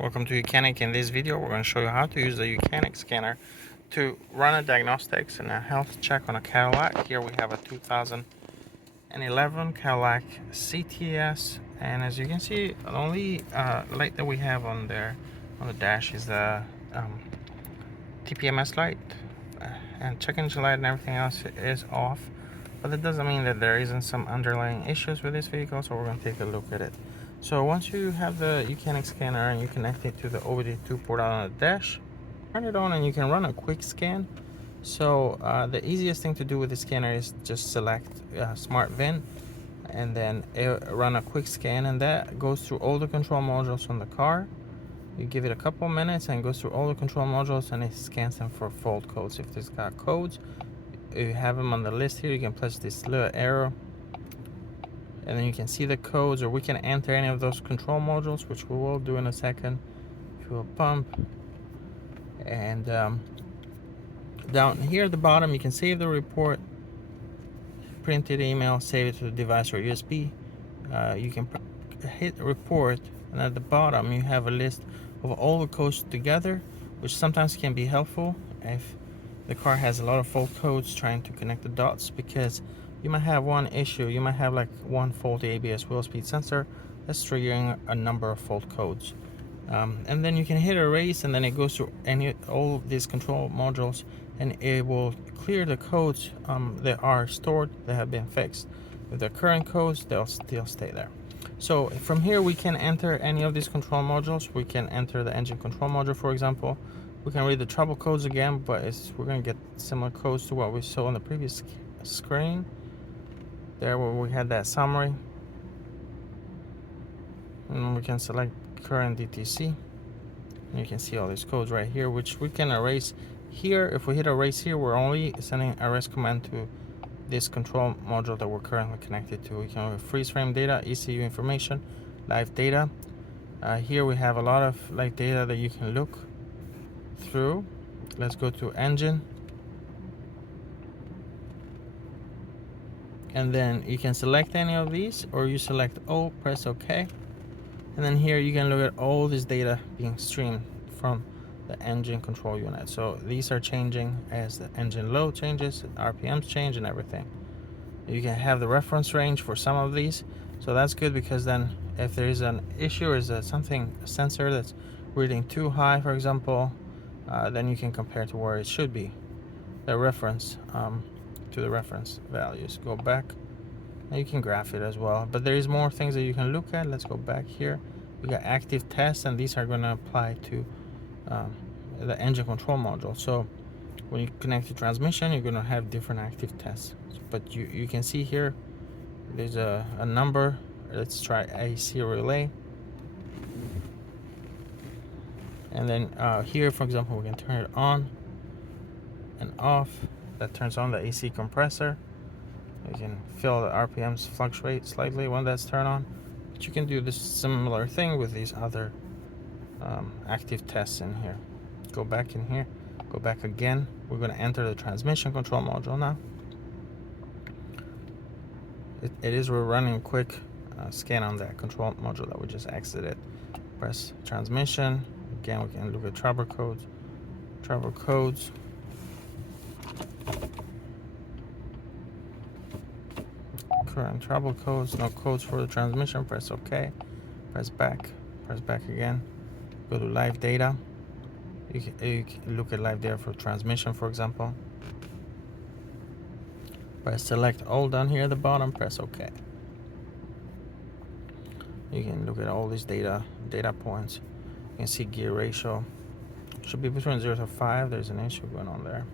Welcome to YOUCANIC. In this video, we're going to show you how to use the YOUCANIC scanner to run a diagnostics and a health check on a Cadillac. Here we have a 2011 Cadillac CTS, and as you can see, the only light that we have on there on the dash is the TPMS light, and check engine light and everything else is off. But that doesn't mean that there isn't some underlying issues with this vehicle, so we're going to take a look at it. So once you have the YOUCANIC scanner and you connect it to the OBD2 port on the dash, turn it on and you can run a quick scan. So the easiest thing to do with the scanner is just select Smart VIN and then run a quick scan, and that goes through all the control modules on the car. You give it a couple minutes and it goes through all the control modules and it scans them for fault codes. If it's got codes, you have them on the list here. You can press this little arrow and then you can see the codes, or we can enter any of those control modules, which we will do in a second. Fuel pump, and down here at the bottom you can save the report, print it, email, save it to the device or USB. You can hit report, and at the bottom you have a list of all the codes together, which sometimes can be helpful if the car has a lot of fault codes trying to connect the dots, because you might have one issue. You might have like one faulty ABS wheel speed sensor that's triggering a number of fault codes. And then you can hit erase, and then it goes through all of these control modules, and it will clear the codes that are stored, that have been fixed. With the current codes, they'll still stay there. So from here we can enter any of these control modules. We can enter the engine control module, for example. We can read the trouble codes again, but we're going to get similar codes to what we saw on the previous screen there, where we had that summary. And we can select current DTC, and you can see all these codes right here, which we can erase here. If we hit erase here, we're only sending erase command to this control module that we're currently connected to. We can freeze frame data, ECU information, live data. Here we have a lot of live data that you can look through. Let's go to engine, and then you can select any of these, or you select all, press OK, and then here you can look at all this data being streamed from the engine control unit. So these are changing as the engine load changes, RPMs change, and everything. You can have the reference range for some of these, so that's good, because then if there is an issue, or is a sensor that's reading too high, for example, then you can compare to where it should be, the reference to the reference values. Go back, and you can graph it as well, but there is more things that you can look at. Let's go back here. We got active tests, and these are going to apply to the engine control module. So when you connect to transmission, you're going to have different active tests, but you can see here there's a number. Let's try AC relay, and then here, for example, we can turn it on and off. That turns on the AC compressor. You can feel the RPMs fluctuate slightly when that's turned on, but you can do this similar thing with these other active tests in here. Go back in here, go back again. We're going to enter the transmission control module now. We're running a quick scan on that control module that we just exited. Press transmission. Again, we can look at trouble codes. Current trouble codes, no codes for the transmission. Press OK. Press back again. Go to live data. You can look at live data for transmission, for example. Press select all down here at the bottom. Press OK. You can look at all these data points. You can see gear ratio should be between 0 to 5. There's an issue going on there.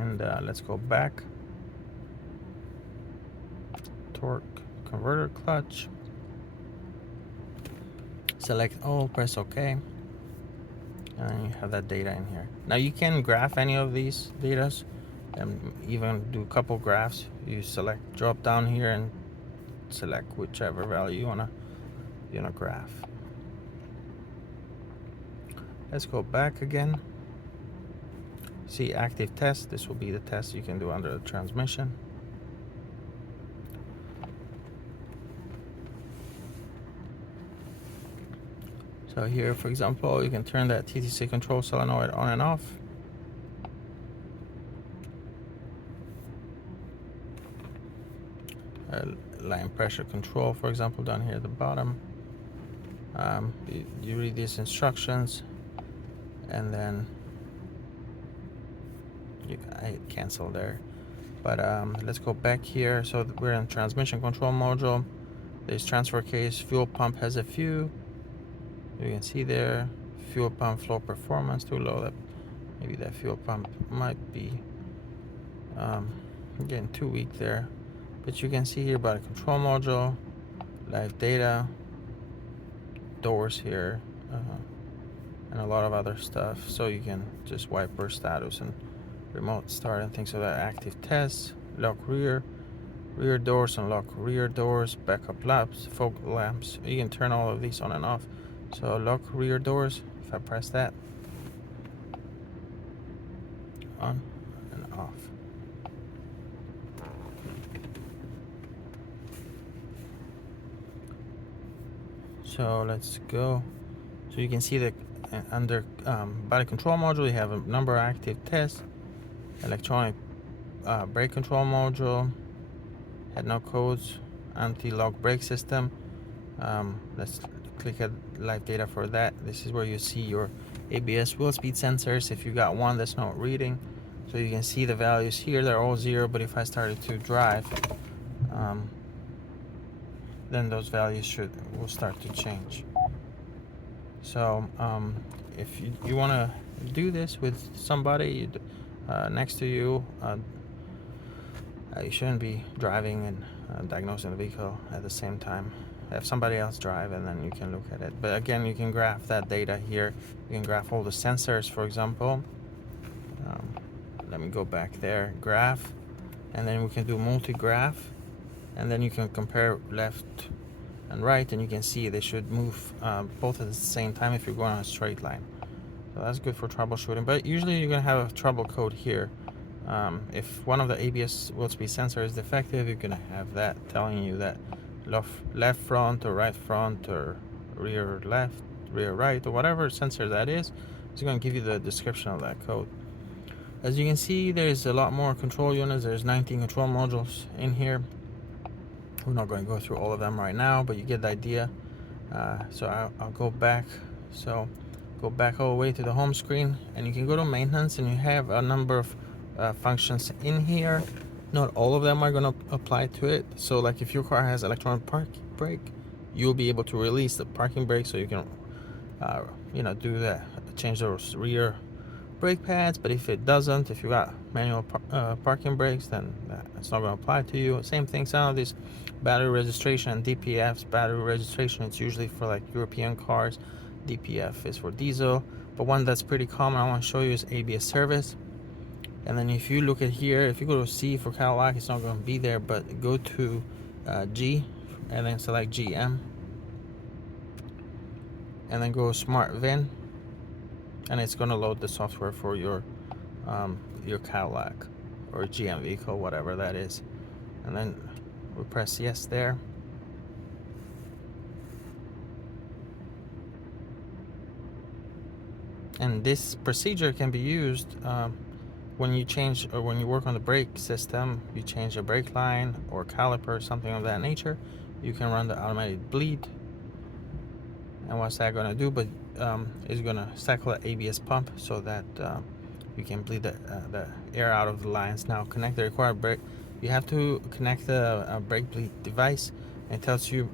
And let's go back. Torque converter clutch. Select all, press OK, and you have that data in here. Now you can graph any of these data, and even do a couple graphs. You drop down here and select whichever value you wanna graph. Let's go back again. See active test. This will be the test you can do under the transmission. So here, for example, you can turn that TTC control solenoid on and off. Line pressure control, for example, down here at the bottom. You read these instructions, and then I hit cancel there. But let's go back here. So we're in transmission control module. There's transfer case. Fuel pump has a few. You can see there. Fuel pump flow performance too low. That maybe that fuel pump might be getting too weak there. But you can see here about a control module, live data, doors here, and a lot of other stuff. So you can just wiper status and remote start and things like that. Active tests, lock rear doors, unlock rear doors, backup lamps, fog lamps. You can turn all of these on and off. So lock rear doors, if I press that, on and off. So let's go. So you can see that under body control module, you have a number of active tests. Electronic brake control module, had no codes, anti-lock brake system. Let's click at live data for that. This is where you see your ABS wheel speed sensors. If you got one that's not reading, so you can see the values here, they're all 0, but if I started to drive, then those values will start to change. So if you want to do this with somebody next to you, you shouldn't be driving and diagnosing the vehicle at the same time. Have somebody else drive, and then you can look at it. But again, you can graph that data here. You can graph all the sensors, for example. Let me go back there, graph, and then we can do multi-graph, and then you can compare left and right, and you can see they should move both at the same time if you're going on a straight line. So that's good for troubleshooting. But usually you're going to have a trouble code here. If one of the ABS wheel speed sensor is defective, you're going to have that telling you that left front or right front or rear left, rear right, or whatever sensor that is. It's going to give you the description of that code. As you can see, there's a lot more control units. There's 19 control modules in here. We're not going to go through all of them right now, but you get the idea. So I'll go back. So go back all the way to the home screen, and you can go to maintenance, and you have a number of functions in here. Not all of them are going to apply to it. So like if your car has electronic parking brake, you'll be able to release the parking brake, so you can do that, change those rear brake pads. But if it doesn't, if you got manual parking brakes, then it's not going to apply to you. Same thing, some of these battery registration and DPFs. Battery registration, it's usually for like European cars. DPF is for diesel. But one that's pretty common I want to show you is ABS service. And then if you look at here, if you go to C for Cadillac, it's not going to be there, but go to G and then select GM, and then go Smart VIN, and it's going to load the software for your Cadillac or GM vehicle, whatever that is. And then we press yes there. And this procedure can be used when you change, or when you work on the brake system, you change a brake line or caliper, something of that nature. You can run the automatic bleed. And what's that going to do? But it's going to cycle the ABS pump so that you can bleed the air out of the lines. Now connect the required brake. You have to connect the brake bleed device. And it tells you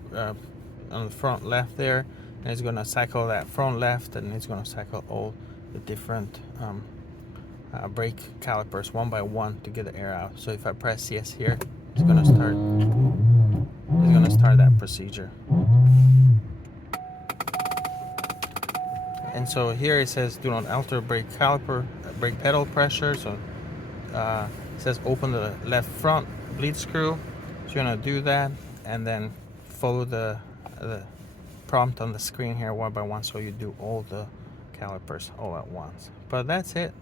on the front left there, and it's going to cycle that front left, and it's going to cycle all the different brake calipers one by one to get the air out. So if I press yes here, it's going to start that procedure. And so here it says do not alter brake caliper, brake pedal pressure. So it says open the left front bleed screw. So you're going to do that, and then follow the prompt on the screen here one by one, so you do all the calipers all at once. But that's it.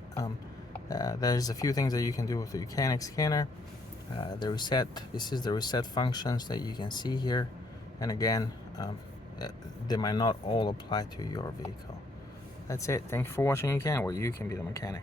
There's a few things that you can do with the YOUCANIC scanner. The reset, this is the reset functions that you can see here. And again, they might not all apply to your vehicle. That's it. Thank you for watching. You can, where you can be the mechanic.